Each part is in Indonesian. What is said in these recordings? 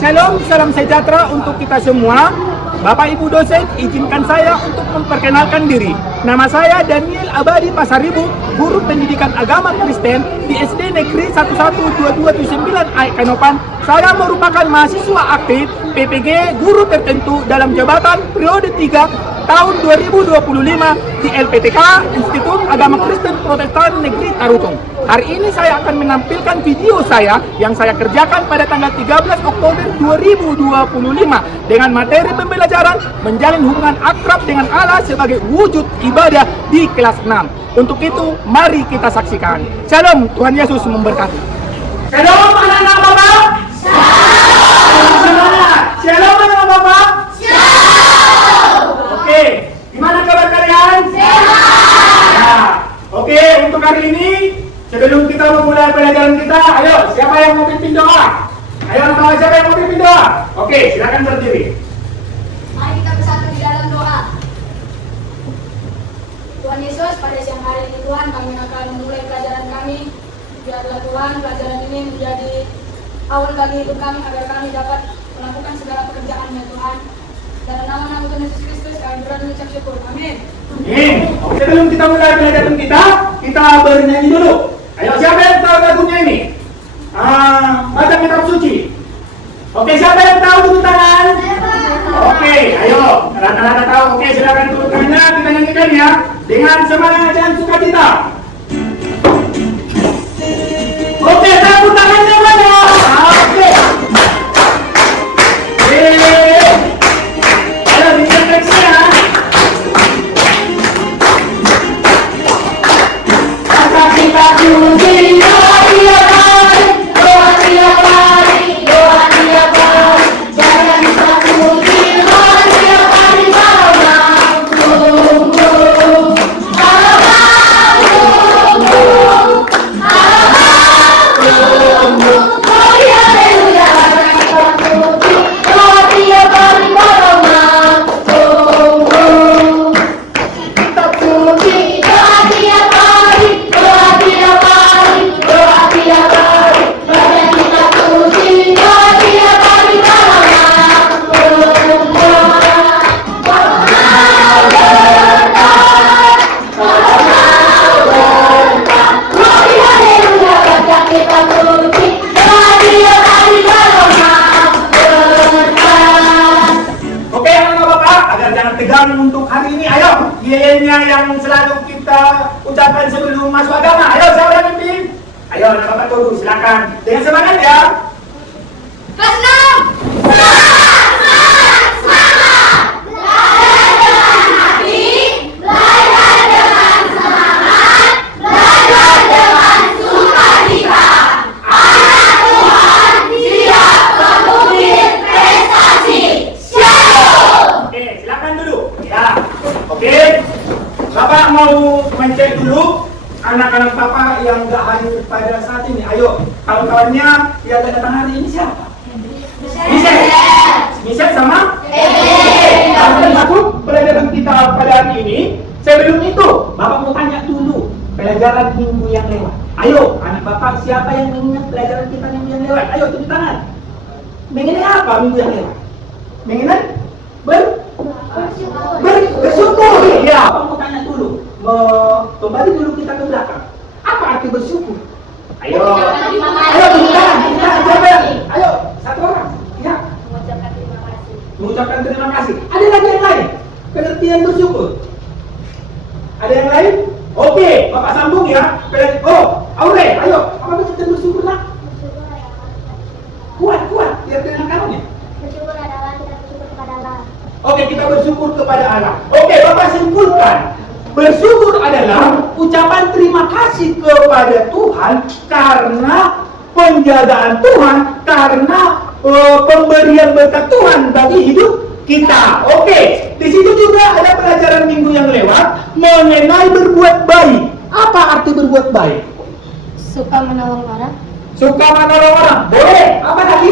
Shalom, salam sejahtera untuk kita semua. Bapak Ibu dosen, izinkan saya untuk memperkenalkan diri. Nama saya Daniel Abadi Pasaribu, guru pendidikan agama Kristen di SD Negeri 112279 Kanopan. Saya merupakan mahasiswa aktif PPG guru tertentu dalam jabatan periode 3 tahun 2025 di LPTK Institut Agama Kristen Protestan Negeri Tarutung. Hari ini saya akan menampilkan video saya yang saya kerjakan pada tanggal 13 Oktober 2025 dengan materi pembelajaran menjalin hubungan akrab dengan Allah sebagai wujud ibadah di kelas 6. Untuk itu, mari kita saksikan. Shalom, Tuhan Yesus memberkati. Shalom anak-anak Bapak. Shalom anak-anak Bapak. Oke, gimana kabar kalian? Sehat. Oke, untuk hari ini sebelum kita memulai pelajaran kita, ayo siapa yang mau pimpin doa? Ayo anak-anak, siapa yang mau pimpin doa? Oke, silakan berdiri. Mari kita bersatu di dalam doa. Tuhan Yesus, pada siang hari ini Tuhan, kami akan memulai pelajaran kami. Biarlah Tuhan, pelajaran ini menjadi awal bagi hidup kami agar kami dapat melakukan segala pekerjaannya Tuhan. Dalam nama Tuhan Yesus Kristus kami berdoa mengucap syukur. Amin. Amin. Sebelum kita mulai pelajaran kita bernyanyi dulu. Ayo, siapa yang tahu lagunya ini? Baca kitab suci. Oke, siapa yang tahu tepuk tangan? Oke, ayo. Rata-rata tahu. Oke, silakan tepuk tangannya, kita nyanyikan ya dengan semangat dan sukacita. Oke, tepuk tangannya banyak. Oke. Ayo, dideteksi ya. Maka kita puji doa tiap hari, doa tiap hari, doa tiap hari. Jangan kita puji doa tiap hari, untuk hari ini. Ayo, yeyenya yang selalu kita ucapkan sebelum masuk agama. Ayo, siapa yang pimpin? Ayo, anak Bapak tunggu, silakan. Dengan semangat ya. Kelas 6. Bapak mau mencek dulu anak-anak Bapak yang nggak hadir pada saat ini. Ayo, kawan-kawannya yang datang hari ini siapa? Michelle sama? Kita masuk pelajaran kita pada hari ini. Sebelum itu, Bapak mau tanya dulu pelajaran minggu yang lewat. Ayo, anak Bapak siapa yang mengingat pelajaran kita minggu yang lewat? Ayo, tunjuk tangan. Mengenai apa minggu yang lewat? Mengenai bersyukur. Ya, Bapak mau tanya dulu. Kembali dulu kita ke belakang. Apa arti bersyukur? Ayo, tunjuk tangan. Siapa yang? Ayo, satu orang. Ya. Mengucapkan terima kasih. Ada lagi yang lain? Pengertian bersyukur. Ada yang lain? Oke, Bapak sambung ya. Oh, Aure, ayo. Apa pengertian bersyukur nak? Kuat. Biar dengan kawannya. Bersyukur adalah kita bersyukur kepada Allah. Oke, kita bersyukur kepada Allah. Oke, Bapak simpulkan. Bersyukur adalah ucapan terima kasih kepada Tuhan karena penjagaan Tuhan, karena pemberian berkat Tuhan bagi hidup kita. Oke, di situ juga ada pelajaran minggu yang lewat mengenai berbuat baik. Apa arti berbuat baik? Suka menolong orang. Suka menolong orang. Boleh. Apa lagi?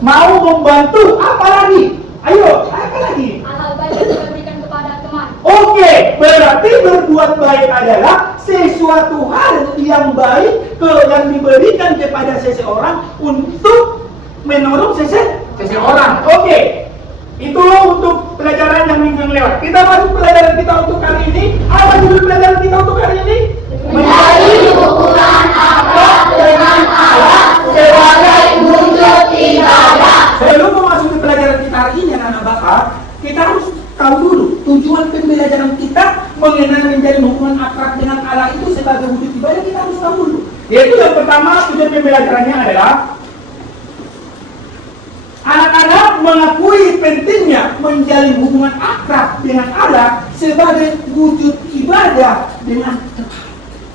Mau membantu. Apa lagi? Ayo, apa lagi? Hal baik yang kita berikan kepada teman. Oke, berarti berbuat baik adalah sesuatu hal yang baik yang diberikan kepada seseorang untuk menurut seseorang. Oke. Itu untuk pelajaran yang minggu yang lewat. Kita masuk pelajaran kita untuk kali ini. Apa judul pelajaran kita untuk hari ini? Menjadi hubungan akrab dengan Allah sebagai wujud ibadah. Sebelum memasuki pelajaran kita hari ini, anak-anak Bapak, kita harus tahu dulu tujuan pembelajaran kita mengenai menjadi hubungan akrab dengan Allah itu sebagai wujud ibadah. Kita harus tahu dulu. Yaitu yang pertama, tujuan pembelajarannya adalah anak-anak mengakui pentingnya menjalin hubungan akrab dengan Allah sebagai wujud ibadah dengan tepat.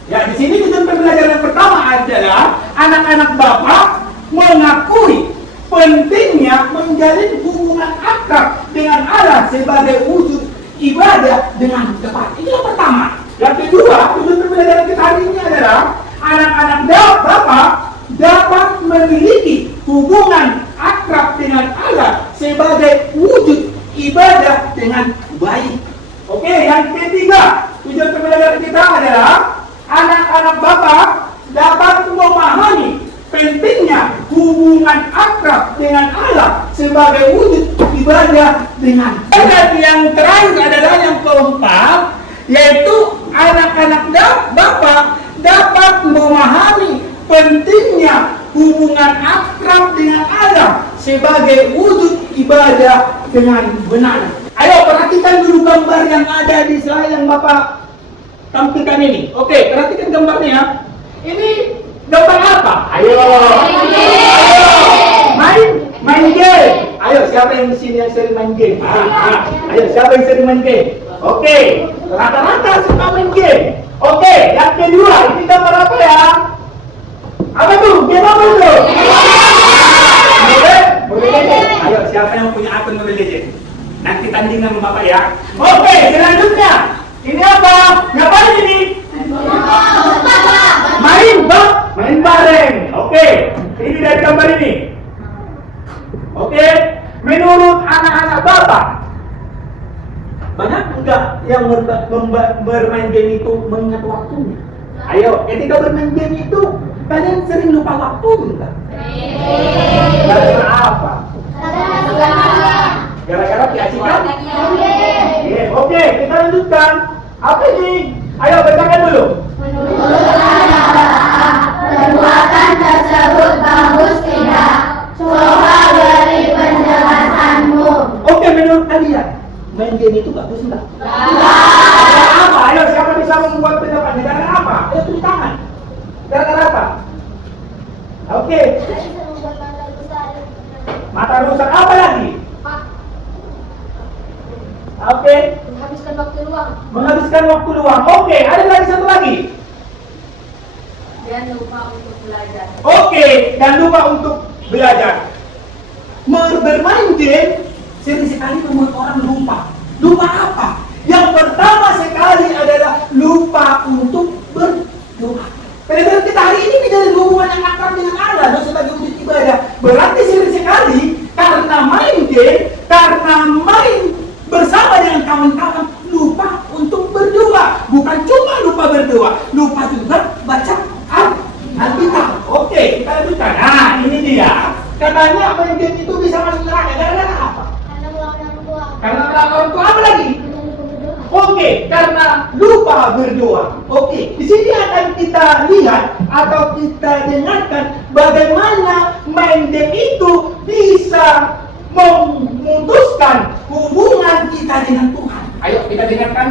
Ya, di sini tujuan pembelajaran pertama adalah anak-anak Bapak mengakui pentingnya menjalin hubungan akrab dengan Allah sebagai wujud ibadah dengan tepat. Ini yang pertama. Yang kedua, tujuan pembelajaran kita hari ini adalah anak-anak Bapak dapat memiliki hubungan akrab dengan Allah sebagai wujud ibadah dengan baik. Oke, yang ketiga, tujuan pembelajaran kita adalah anak-anak Bapak dapat memahami pentingnya hubungan akrab dengan Allah sebagai wujud ibadah dengan baik. Dan yang terakhir adalah yang keempat, yaitu anak-anak Bapak dapat memahami pentingnya hubungan akrab dengan Allah sebagai wujud ibadah dengan benar. Ayo perhatikan dulu gambar yang ada di slide yang Bapak tampilkan ini. Oke, perhatikan gambarnya. Ini gambar apa? Ayo. Main game. Ayo, siapa yang di sini yang sering main game? Ayo, siapa yang sering main game? Oke, rata-rata suka main game. Oke, yang kedua, ini gambar apa ya? Apa tuh? Game apa itu? Mobile Legends. Ayo, siapa yang punya akun Mobile Legends? Nanti tanding sama Bapak ya. Oke, selanjutnya. Ini apa? Ngapain ini? Main bareng. Oke, ini dari gambar ini. Oke, menurut anak-anak Bapak, banyak enggak yang bermain game itu mengingat waktunya? Ayo, ketika bermain game itu kalian sering lupa waktu enggak? Gara-gara apa? Gara-gara keasikan? Oke, kita lanjutkan. Apa ini? Ayo bacakan dulu. Perbuatan tersebut bagus tidak? Coba beri penjelasanmu. Oke, menurut kalian main game itu bagus enggak? Apa? Ayo, siapa bisa membuat pendapatnya? Gara apa? Ayo tulis tangan. Gara apa? Oke. Mata rusak apa lagi? Oke. Menghabiskan waktu luang. Menghabiskan waktu luang. Oke, ada lagi satu lagi. Dan lupa untuk belajar. Oke, dan lupa untuk belajar. Bermain game sering sekali membuat orang lupa. Lupa apa? Yang pertama sekali adalah lupa untuk berdoa. Pelajaran kita hari ini menjadi hubungan yang akrab dengan Allah dan sebagai wujud ibadah. Berarti sering sekali karena main game, karena main bersama dengan kawan-kawan, lupa untuk berdoa. Bukan cuma lupa berdoa, lupa juga baca Alkitab. Oke, kita lanjutkan. Nah, ini dia. Katanya main game itu bisa masuk neraka. Gara-gara apa? Karena melawan orang tua. Apa lagi? Oke, karena lupa berdoa. Oke, di sini akan kita lihat atau kita dengarkan bagaimana main game itu bisa memutuskan hubungan kita dengan Tuhan. Ayo kita dengarkan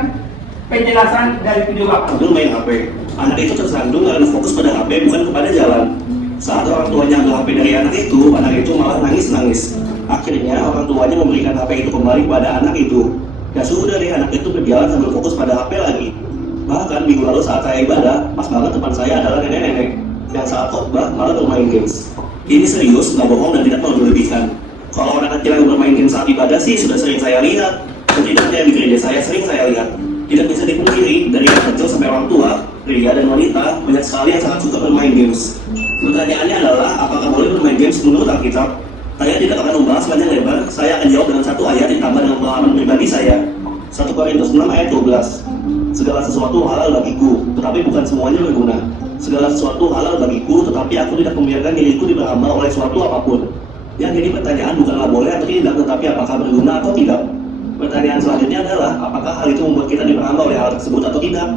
penjelasan dari video Bapak. Sandung main HP. Anak itu tersandung karena fokus pada HP bukan kepada jalan. Saat orang tuanya ambil HP dari anak itu malah nangis-nangis. Akhirnya orang tuanya memberikan HP itu kembali pada anak itu. Dan suruh dari anak itu berjalan sambil fokus pada HP lagi. Bahkan minggu lalu saat saya ibadah, pas banget depan saya adalah nenek-nenek yang saat khotbah malah bermain games. Ini serius, nggak bohong dan tidak melebihkan. Kalau anak kecil yang bermain game saat ibadah sih sudah sering saya lihat. Setidaknya di gereja saya sering saya lihat. Tidak bisa dipungkiri, dari anak kecil sampai orang tua, pria dan wanita, banyak sekali yang sangat suka bermain games. Pertanyaannya adalah, apakah boleh bermain games menurut Alkitab? Saya tidak akan membahas panjang lebar, saya akan jawab dengan satu ayat ditambah dengan pengalaman pribadi saya. 1 Korintus 6 ayat 12. Segala sesuatu halal bagiku, tetapi bukan semuanya berguna. Segala sesuatu halal bagiku, tetapi aku tidak membiarkan diriku diperhamba oleh suatu apapun. Yang jadi pertanyaan bukanlah boleh atau tidak, tetapi apakah berguna atau tidak. Pertanyaan selanjutnya adalah, apakah hal itu membuat kita diperhamba oleh hal tersebut atau tidak?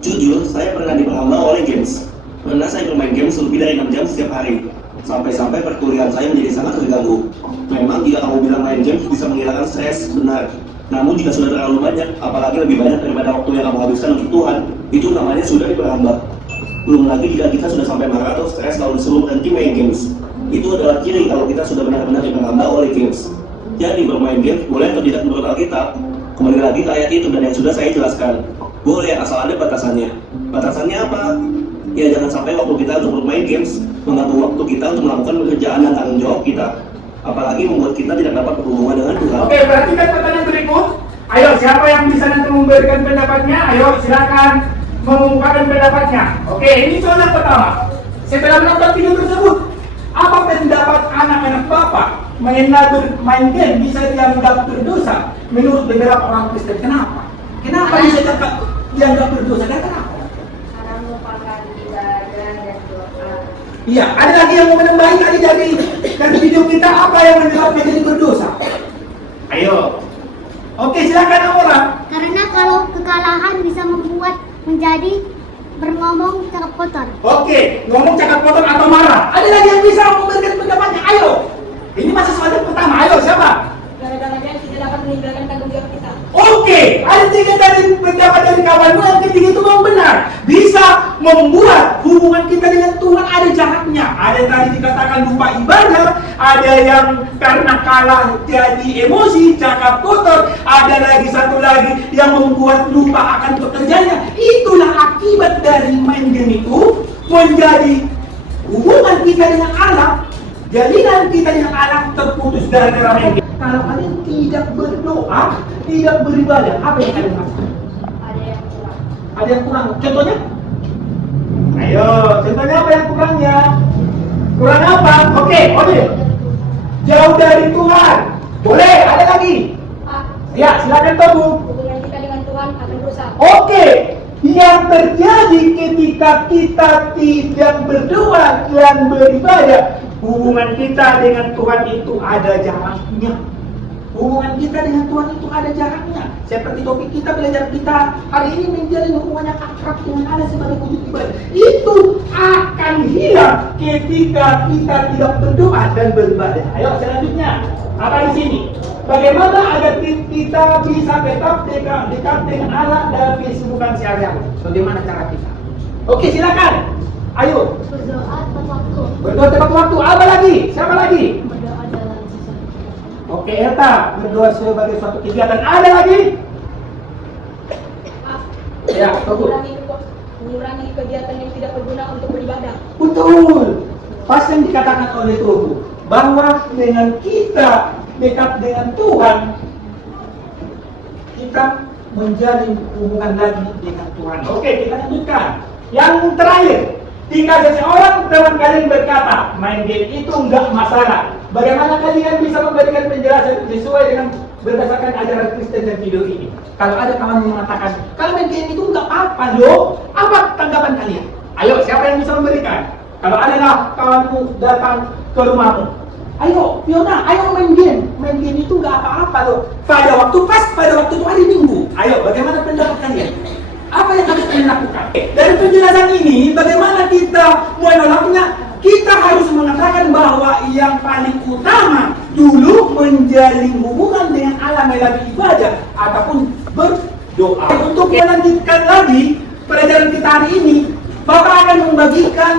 Jujur, saya pernah diperhamba oleh games. Pernah saya bermain games lebih dari 6 jam setiap hari. Sampai-sampai perkuliahan saya menjadi sangat terganggu. Memang jika kamu bilang main games bisa menghilangkan stres, benar. Namun jika sudah terlalu banyak, apalagi lebih banyak daripada waktu yang kamu habiskan untuk Tuhan, itu namanya sudah diperhamba. Belum lagi jika kita sudah sampai marah atau stres lalu disuruh berhenti main games. Itu adalah ciri kalau kita sudah benar-benar diperhamba oleh games. Jadi bermain games boleh atau tidak menurut Alkitab? Kembali lagi ke ayat itu dan yang sudah saya jelaskan. Boleh asal ada batasannya. Batasannya apa? Ya jangan sampai waktu kita untuk bermain games mengganggu waktu kita untuk melakukan pekerjaan dan tanggung jawab kita. Apalagi membuat kita tidak dapat berhubungan dengan Tuhan. Oke, perhatikan pertanyaan berikut. Ayo, siapa yang bisa nanti memberikan pendapatnya? Ayo, silakan mengungkapkan pendapatnya. Oke, ini soal yang pertama. Setelah menonton video tersebut, apa pendapat anak-anak Bapak main game bisa dianggap berdosa menurut beberapa orang Kristen? Kenapa? Kenapa bisa dianggap berdosa dan kenapa? Karena merupakan ibadah dan doa. Iya, ada lagi yang mau menambahi tadi dari video kita apa yang menyebabkan jadi berdosa? Ayo. Oke, silakan orang. Karena kalau kekalahan bisa membuat menjadi berngomong cakap kotor. Oke, ngomong cakap kotor atau marah. Ada lagi yang bisa memberikan pendapatnya? Ayo. Ini masih soal yang pertama. Ayo, siapa? Gara-gara dia tidak dapat meninggalkan tanggung jawab kita. Oke, ada tiga dari pendapat dari kawanmu yang ketiga itu memang benar. Bisa membuat hubungan kita dengan Tuhan ada jaraknya. Ada yang tadi dikatakan lupa ibadah, ada yang karena kalah jadi emosi, cakap kotor, ada lagi satu lagi yang membuat lupa akan pekerjaannya. Itulah akibat dari main game itu menjadi hubungan kita dengan Allah, jalinan kita dengan Allah terputus gara-gara main game. Kalau kalian tidak berdoa, tidak beribadah, apa yang kalian lakukan? Ada yang kurang. Ada yang kurang. Contohnya? Ayo, contohnya apa yang kurangnya? Kurang apa? Oke. Jauh dari Tuhan. Boleh, ada lagi? Pak, Ya, silakan Tobu. hubungan kita dengan Tuhan akan rusak. Oke. Yang terjadi ketika kita tidak berdoa dan beribadah, hubungan kita dengan Tuhan itu ada jaraknya. Hubungan kita dengan Tuhan itu ada jaraknya. Seperti topik kita, belajar kita hari ini menjalin hubungan yang akrab dengan Allah sebagai wujud ibadah. Itu akan hilang ketika kita tidak berdoa dan beribadah. Ayo selanjutnya, apa di sini? Bagaimana agar kita bisa tetap dekat dengan Allah dalam kesibukan sehari-hari? Bagaimana cara kita? Oke, silakan. Ayo. Berdoa tepat waktu. Berdoa tepat waktu. Apa lagi? Siapa lagi? Berdoa dalam sesuatu. Oke, Eta. Berdoa sebagai suatu kegiatan. Ada lagi? Pak, Ya, betul. mengurangi kegiatan yang tidak berguna untuk beribadah. Betul. Pas yang dikatakan oleh Tuhan bahwa dengan kita dekat dengan Tuhan, kita menjalin hubungan lagi dengan Tuhan. Oke, kita lanjutkan. Yang terakhir, jika seseorang teman kalian berkata main game itu enggak masalah, bagaimana kalian bisa memberikan penjelasan sesuai dengan berdasarkan ajaran Kristen dan video ini? Kalau ada kawan yang mengatakan kalau main game itu enggak apa-apa loh, apa tanggapan kalian? Ayo, siapa yang bisa memberikan? Kalau ada kawanmu datang ke rumahmu, ayo, Fiona, ayo main game. Main game itu nggak apa-apa loh. Pada waktu itu hari Minggu. Ayo, bagaimana pendapat kalian? Apa yang harus kalian lakukan? Dari penjelasan ini, bagaimana kita menolaknya? Kita harus mengatakan bahwa yang paling utama dulu menjalin hubungan dengan Allah melalui ibadah ataupun berdoa. Untuk melanjutkan lagi pelajaran kita hari ini, Bapak akan membagikan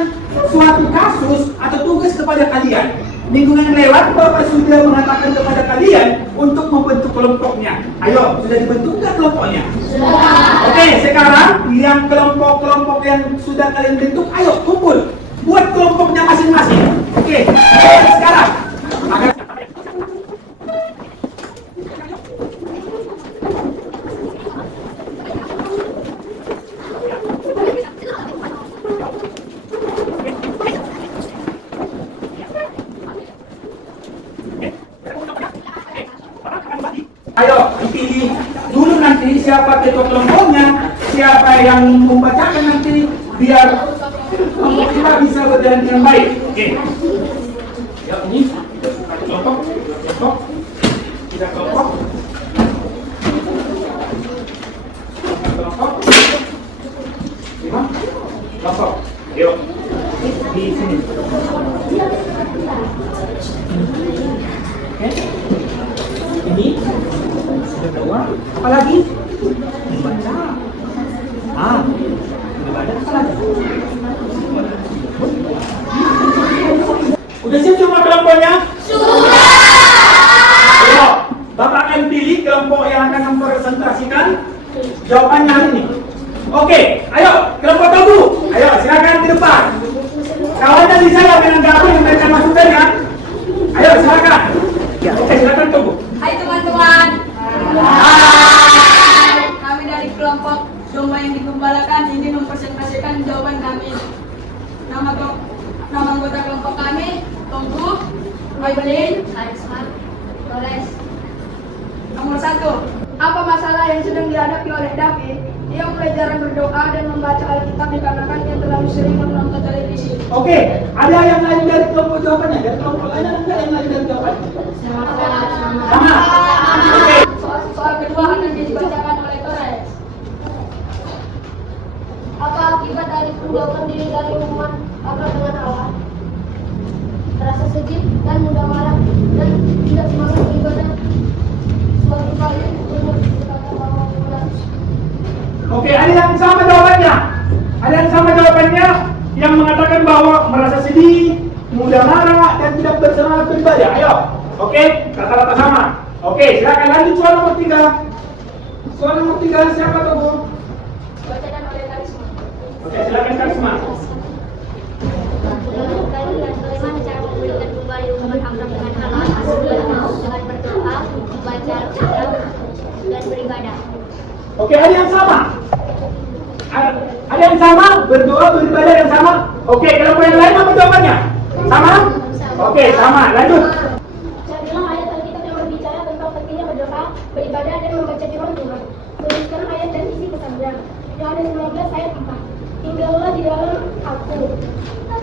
suatu kasus atau tugas kepada kalian. Minggu yang lewat Bapak sudah mengatakan kepada kalian untuk membentuk kelompoknya. Ayo, sudah dibentuk nggak kelompoknya? Sudah. Oke, sekarang yang kelompok-kelompok yang sudah kalian bentuk, ayo kumpul. Buat kelompoknya masing-masing. Oke, sekarang. Ayo, dipilih dulu nanti siapa ketua kelompoknya, siapa yang membacakan nanti biar kelompok kita bisa berjalan dengan baik. Oke. Ya, ini kelompok Oke. Ini sudah keluar. Apalagi? Membaca. Membaca apa lagi? Udah siap semua kelompoknya? Sudah. Ayo, Bapak akan pilih kelompok yang akan mempresentasikan jawabannya hari ini. Oke, ayo kelompok Togu. Ayo silakan ke depan. Kawannya di sana menanggapi yang mereka masukannya. Ayo silakan. Oke, silakan Togu. Hai teman-teman. Kami dari kelompok domba yang digembalakan ingin mempresentasikan jawaban kami. Nama anggota kelompok kami Togu, Maybelline, Karisma, Torres. Nomor 1. Apa masalah yang sedang dihadapi oleh David? Ia mulai jarang berdoa dan membaca Alkitab dikarenakan ia terlalu sering menonton televisi. Oke, ada yang lain dari kelompok jawabannya? Dari kelompok lain ada nggak yang lain dari jawabannya? Sama. Oke. Soal kedua akan dibacakan oleh Torres. Apa akibat dari menjauhkan diri dari hubungan akrab dengan Allah? Rasa sedih dan mudah marah dan tidak semangat beribadah. Suatu kali berkata bahwa Oke, ada yang sama jawabannya? Ada yang sama jawabannya yang mengatakan bahwa merasa sedih, mudah marah, dan tidak bersemangat beribadah. Ayo, oke, rata-rata sama. Oke, silakan lanjut soal nomor 3. Soal nomor 3 siapa tuh, Bu? Bacakan oleh Karisma. Oke, silakan Karisma. bagaimana cara memulihkan kembali hubungan akrab dengan Allah dengan berdoa, membaca Alkitab, dan beribadah. Oke, ada yang sama? Ada yang sama? Berdoa, beribadah yang sama? Oke, kelompok yang lain apa jawabannya? Sama? Oke, sama. Lanjut. Carilah ayat Alkitab yang berbicara tentang pentingnya berdoa, beribadah, dan membaca firman Tuhan. Tuliskan ayat dan isi pesannya. Yohanes 15 ayat 4. Tinggallah di dalam aku,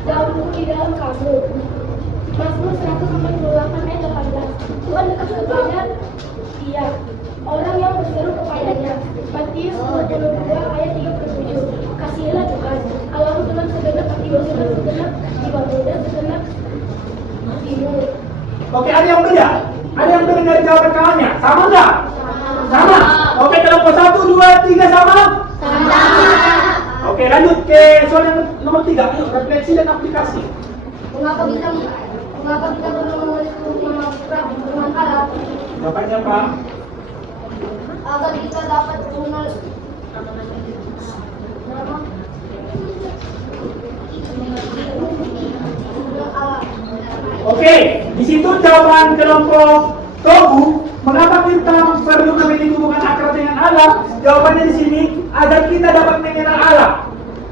daunku di dalam kamu. Mazmur 148 ayat 18. Tuhan dekat kepada dia, orang yang berseru kepadanya. Matius 22 ayat 37. Kasihilah Tuhan Allahmu dengan segenap hatimu, dengan segenap jiwamu, dan segenap hatimu. Oke, ada yang beda? Ada yang beda dari jawaban kawannya? Sama nggak? Sama. Oke, kelompok 1, 2, 3 sama? Sama. Oke, lanjut ke soal yang nomor 3. Ayo, refleksi dan aplikasi. Mengapa kita perlu menulis hubungan akrab dengan Allah? Jawabannya apa? Agar kita dapat mengenal Allah. Oke, di situ jawaban kelompok Togu, mengapa kita perlu memiliki hubungan akrab dengan Allah? Jawabannya di sini agar kita dapat mengenal Allah.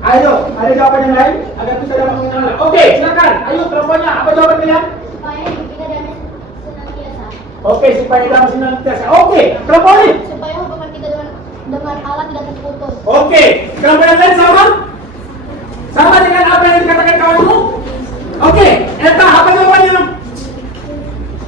Ayo, ada jawaban yang lain? Agar kita dapat mengenal Allah. Oke, silakan. Ayo kelompoknya, apa jawaban kalian? Supaya hidup kita damai senantiasa. Oke, supaya dalam senantiasa. Oke, kelompok ini. Supaya hubungan kita dengan Allah tidak terputus. Oke, kelompok yang lain sama? Sama dengan apa yang dikatakan kawanmu? Oke, Eta, apa jawabannya?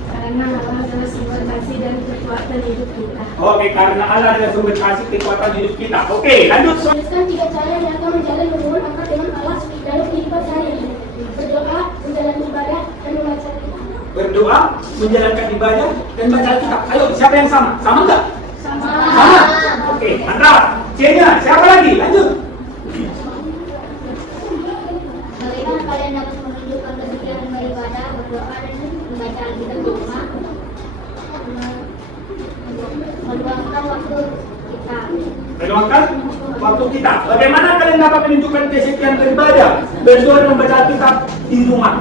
Karena Allah adalah sumber kasih dan kekuatan hidup kita. Oke, karena Allah adalah sumber kasih kekuatan hidup kita. Oke, lanjut. Tuliskan 3 cara yang akan menjalin hubungan akrab dengan Allah dalam kehidupan sehari-hari. Berdoa, menjalani ibadah, dan membaca Alkitab. Berdoa, menjalankan ibadah, dan baca Alkitab. Ayo, siapa yang sama? Sama nggak? Sama. Sama. Oke, mantap. C-nya, siapa lagi? Lanjut. Bagaimana kalian dapat menunjukkan kesetiaan beribadah, berdoa, dan membaca Alkitab di rumah? Meluangkan waktu kita. Meluangkan waktu kita. Bagaimana kalian dapat menunjukkan kesetiaan beribadah, berdoa, dan membaca Alkitab di rumah?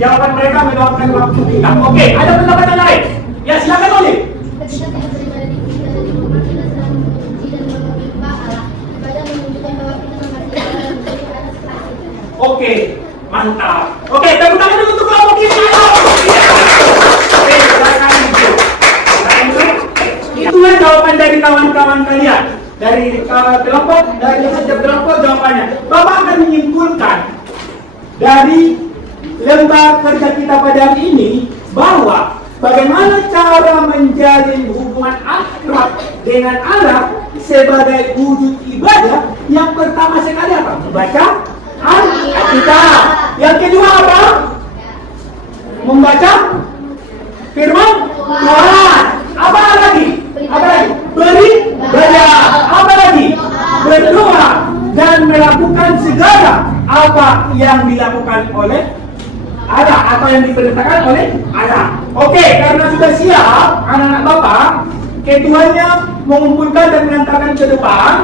Jawaban mereka meluangkan waktu kita. Oke, ada pendapat yang lain? Ya, silakan Oli. Ketika kita beribadah di rumah, kita selalu memuji dan menyembah Allah. Ibadah menunjukkan bahwa kita mengasihi Allah dan beri atas kasih. Oke, mantap. Oke, tepuk tangan dulu untuk kelompok kita. Oke, silakan Ibu. Silakan Ibu. Itulah jawaban dari kawan-kawan kalian. Dari kelompok, dari setiap kelompok jawabannya. Bapak akan menyimpulkan dari lembar kerja kita pada hari ini bahwa bagaimana cara menjalin hubungan akrab dengan Allah sebagai wujud ibadah. Yang pertama sekali apa? Membaca Alkitab. Yang kedua apa? membaca firman Tuhan. Apa lagi? Apa lagi? Beribadah. Apa lagi? Berdoa dan melakukan segala apa yang dilakukan oleh Allah atau yang diperintahkan oleh Allah. Oke, karena sudah siap anak-anak Bapak, ketuanya mengumpulkan dan mengantarkan ke depan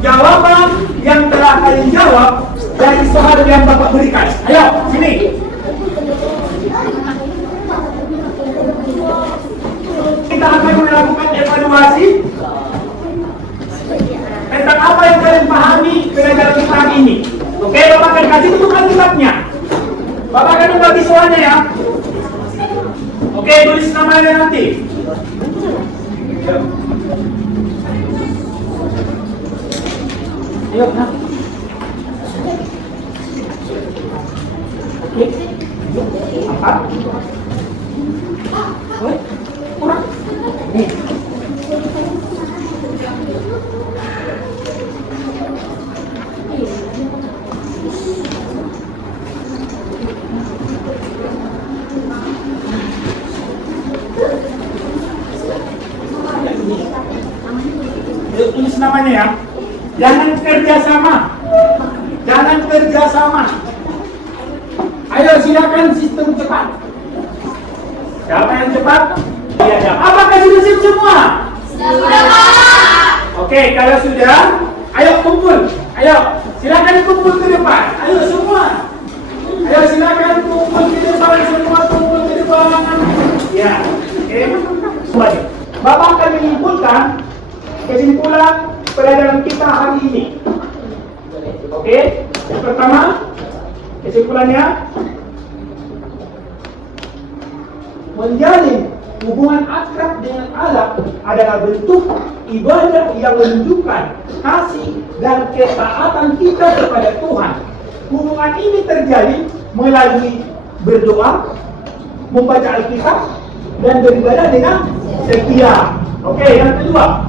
jawaban yang telah kalian jawab dari soal yang Bapak berikan. Ayo, sini. Kita akan melakukan evaluasi tentang apa yang kalian pahami pelajaran kita hari ini. Oke, Bapak akan kasih tuntukan kitabnya. Bapak akan membagi soalnya ya. Oke, tulis namanya nanti. Ayo, nah. Oke. Apa? Kurang. Nih. Tulis namanya ya. Jangan kerjasama. Jangan kerjasama. Ayo silakan sistem cepat. Siapa yang cepat? Iya. Apakah sudah siap semua? Sudah. Oke, kalau sudah, ayo kumpul. Ayo, silakan kumpul ke depan. Ayo semua. Ayo silakan kumpul ke depan. Semua kumpul ke depan. Ya. Oke. Kembali. Bapak akan menyimpulkan kesimpulan pelajaran kita hari ini. Oke, yang pertama kesimpulannya, menjalin hubungan akrab dengan Allah adalah bentuk ibadah yang menunjukkan kasih dan ketaatan kita kepada Tuhan. Hubungan ini terjalin melalui berdoa, membaca Alkitab, dan beribadah dengan setia. Oke, yang kedua,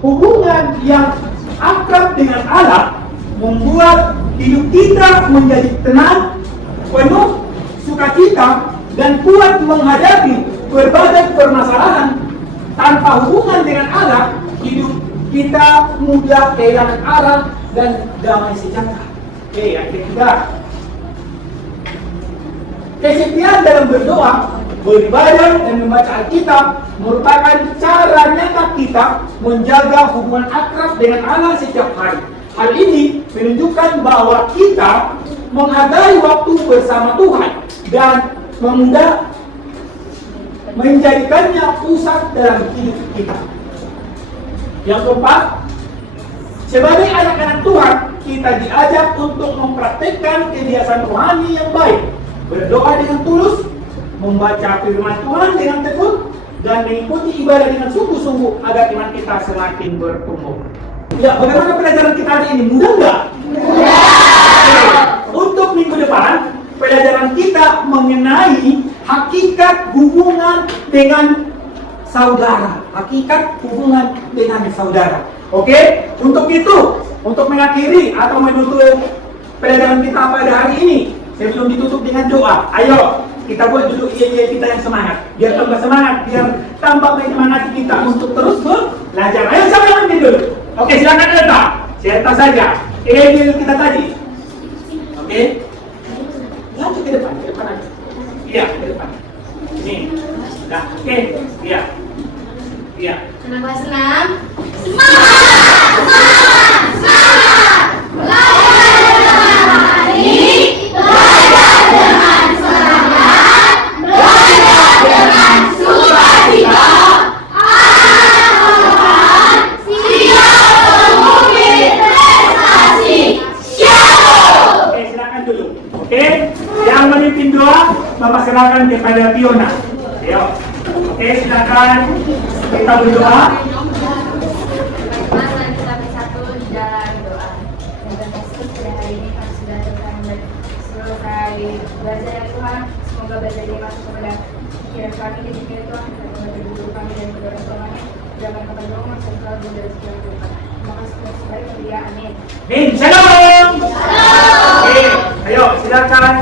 hubungan yang akrab dengan Allah membuat hidup kita menjadi tenang, penuh sukacita, dan kuat menghadapi berbagai permasalahan. Tanpa hubungan dengan Allah, hidup kita mudah kehilangan arah dan damai sejahtera. Oke, yang ketiga, kesetiaan dalam berdoa, beribadah, dan membaca Alkitab merupakan cara nyata kita menjaga hubungan akrab dengan Allah setiap hari. Hal ini menunjukkan bahwa kita menghargai waktu bersama Tuhan dan menjadikannya pusat dalam hidup kita. Yang keempat, sebagai anak-anak Tuhan, kita diajak untuk mempraktikkan kebiasaan rohani yang baik, berdoa dengan tulus, membaca firman Tuhan dengan tekun, dan mengikuti ibadah dengan sungguh-sungguh agar iman kita semakin bertumbuh. Ya, bagaimana pelajaran kita hari ini? Mudah nggak? Mudah. Untuk minggu depan, pelajaran kita mengenai hakikat hubungan dengan saudara. Hakikat hubungan dengan saudara. Oke? Untuk itu, untuk mengakhiri atau menutup pelajaran kita pada hari ini, sebelum ditutup dengan doa, ayo kita buat dulu iya kita yang semangat, biar tambah semangat, biar tambah menyemangati kita untuk terus belajar. Ayo siapa yang ambil dulu? Oke, silakan letak. Serta saja email kita tadi. Oke, lanjut ke depan aja. Iya, ke depan. Ini, nah, oke, iya. Anak kelas 6, Bapak serahkan kepada Fiona. Ayo. Oke, silakan kita berdoa. Mari kita bersatu di dalam doa. Dan Yesus pada hari ini kami sudah selesai belajar dari Tuhan. Semoga belajar ini masuk kepada pikiran kami, ketika Tuhan kita mengerti guru kami dan kedua Tuhan. Jangan kepada rumah serta bunda sekian Tuhan. Terima kasih Tuhan sebaik dia. Amin. Shalom. Oke, ayo silakan.